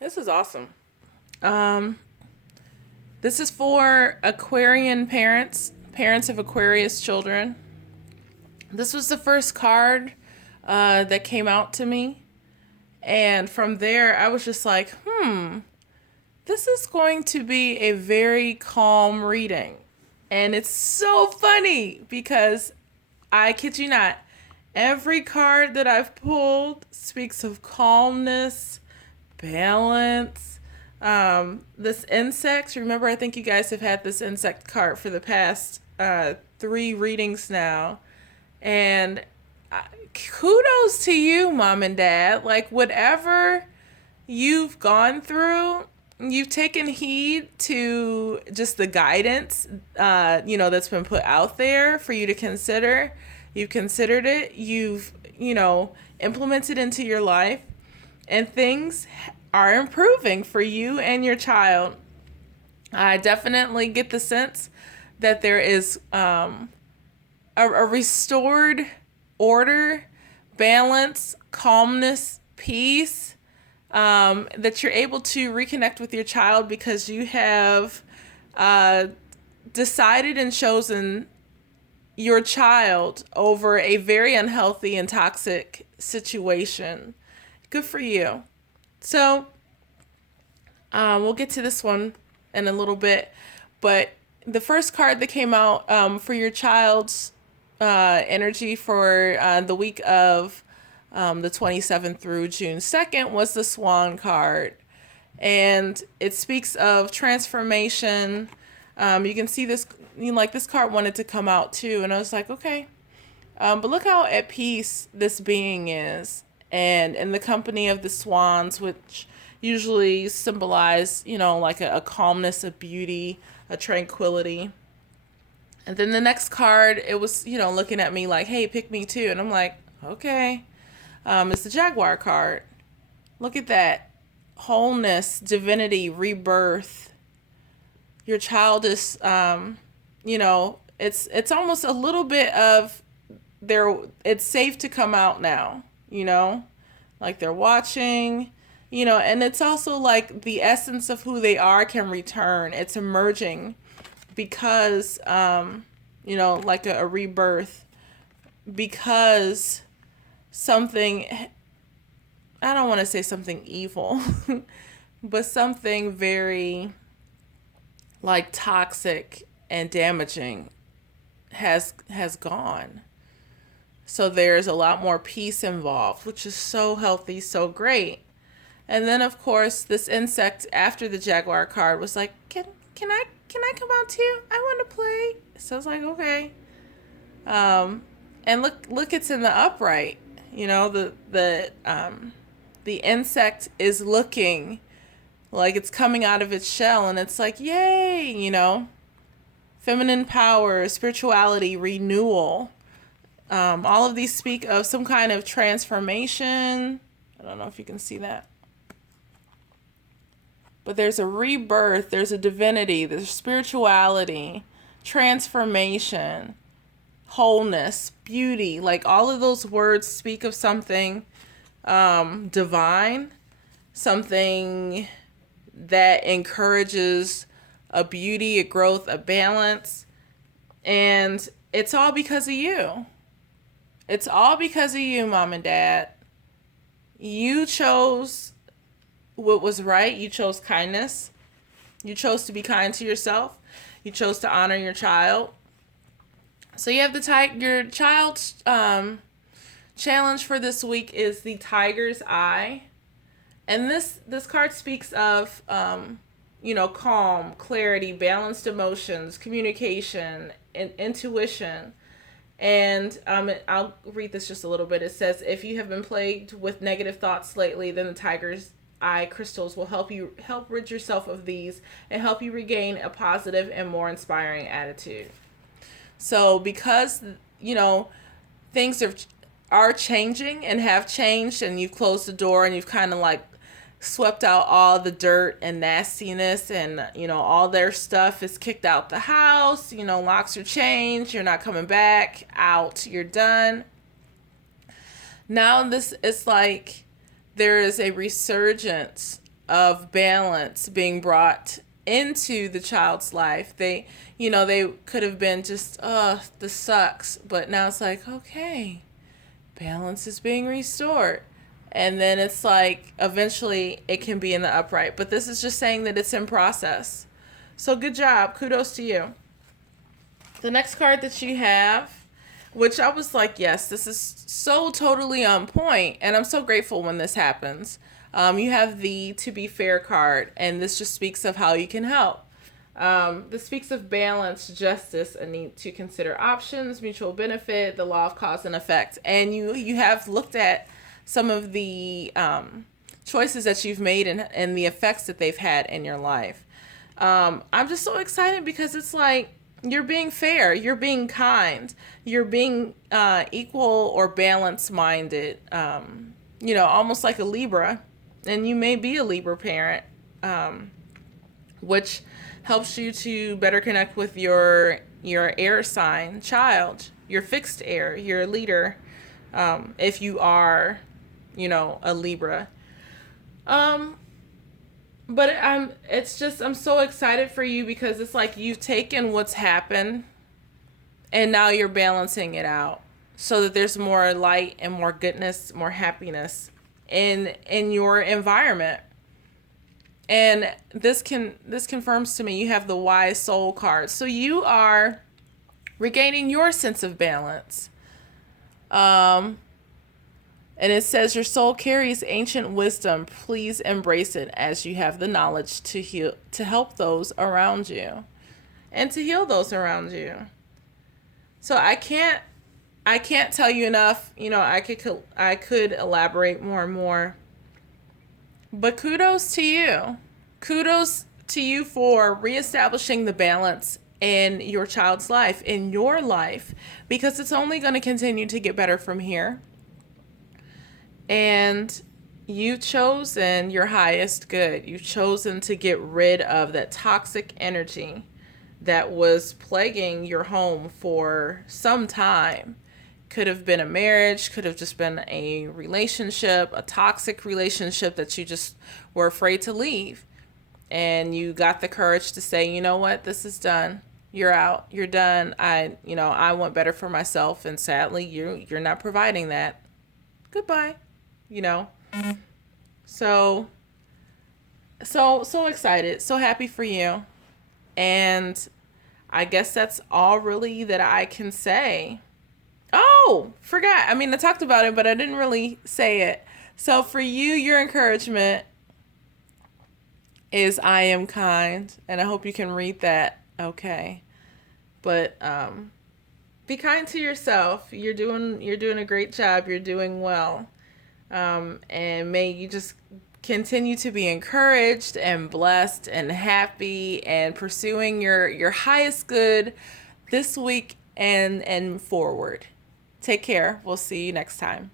This is awesome. Um, this is for Aquarian parents, parents of Aquarius children. This was the first card that came out to me. And from there, I was just like, this is going to be a very calm reading. And it's so funny because I kid you not, every card that I've pulled speaks of calmness, balance. This insect, remember, I think you guys have had this insect card for the past three readings now. And kudos to you, mom and dad. Like, whatever you've gone through, you've taken heed to just the guidance, that's been put out there for you to consider. You've considered it. You've, implemented into your life, and things are improving for you and your child. I definitely get the sense that there is a restored order, balance, calmness, peace, that you're able to reconnect with your child because you have decided and chosen your child over a very unhealthy and toxic situation. Good for you. So, we'll get to this one in a little bit, but the first card that came out for your child's energy for the week of the 27th through June 2nd was the Swan card. And it speaks of transformation. You can see this, this card wanted to come out too. And I was like, okay. But look how at peace this being is. And in the company of the swans, which usually symbolize, like a calmness, a beauty, a tranquility. And then the next card, it was, looking at me like, hey, pick me too. And I'm like, okay. It's the Jaguar card. Look at that. Wholeness, divinity, rebirth. Your child is, it's almost a little bit of it's safe to come out now, like they're watching, and it's also like the essence of who they are can return. It's emerging because, like a rebirth, because something, I don't want to say something evil, but something very like toxic and damaging has gone. So there's a lot more peace involved, which is so healthy, so great. And then of course this insect after the Jaguar card was like, can I come out too? I want to play. So I was like, okay. And look, it's in the upright. The insect is looking like it's coming out of its shell, and it's like, yay, feminine power, spirituality, renewal. All of these speak of some kind of transformation. I don't know if you can see that. But there's a rebirth, there's a divinity, there's spirituality, transformation, wholeness, beauty. Like all of those words speak of something divine, something that encourages a beauty, a growth, a balance. And it's all because of you. It's all because of you, mom and dad. You chose what was right. You chose kindness. You chose to be kind to yourself. You chose to honor your child. So you have your child's challenge for this week is the Tiger's Eye. And this card speaks of calm, clarity, balanced emotions, communication, and intuition. And I'll read this just a little bit. It says, if you have been plagued with negative thoughts lately, then the Tiger's Eye crystals will help rid yourself of these and help you regain a positive and more inspiring attitude. So because, things are changing and have changed, and you've closed the door and you've kind of like swept out all the dirt and nastiness, and all their stuff is kicked out the house, locks are changed, you're not coming back out, you're done. Now this is like there is a resurgence of balance being brought into the child's life. They could have been just, oh, this sucks. But now it's like, okay, balance is being restored. And then it's like, eventually it can be in the upright. But this is just saying that it's in process. So good job. Kudos to you. The next card that you have, which I was like, yes, this is so totally on point, and I'm so grateful when this happens. You have the To Be Fair card, and this just speaks of how you can help. This speaks of balance, justice, a need to consider options, mutual benefit, the law of cause and effect. And you have looked at some of the choices that you've made and the effects that they've had in your life. I'm just so excited because it's like, you're being fair, you're being kind, you're being equal or balance minded, almost like a Libra. And you may be a Libra parent, which helps you to better connect with your air sign child, your fixed air, your leader, if you are, a Libra. But I'm so excited for you because it's like you've taken what's happened and now you're balancing it out so that there's more light and more goodness, more happiness in your environment. And this confirms to me you have the Wise Soul card. So you are regaining your sense of balance. And it says your soul carries ancient wisdom. Please embrace it as you have the knowledge to help those around you and to heal those around you. So I can't tell you enough. I could elaborate more and more. But kudos to you. Kudos to you for reestablishing the balance in your child's life, in your life, because it's only going to continue to get better from here. And you've chosen your highest good. You've chosen to get rid of that toxic energy that was plaguing your home for some time. Could have been a marriage, could have just been a relationship, a toxic relationship that you just were afraid to leave. And you got the courage to say, you know what, this is done. You're out. You're done. I want better for myself. And sadly, you're not providing that. Goodbye. So excited, so happy for you. And I guess that's all really that I can say. Oh, forgot. I talked about it, but I didn't really say it. So for you, your encouragement is I am kind, and I hope you can read that. Okay. But be kind to yourself. You're doing a great job. You're doing well. And may you just continue to be encouraged and blessed and happy and pursuing your highest good this week and forward. Take care. We'll see you next time.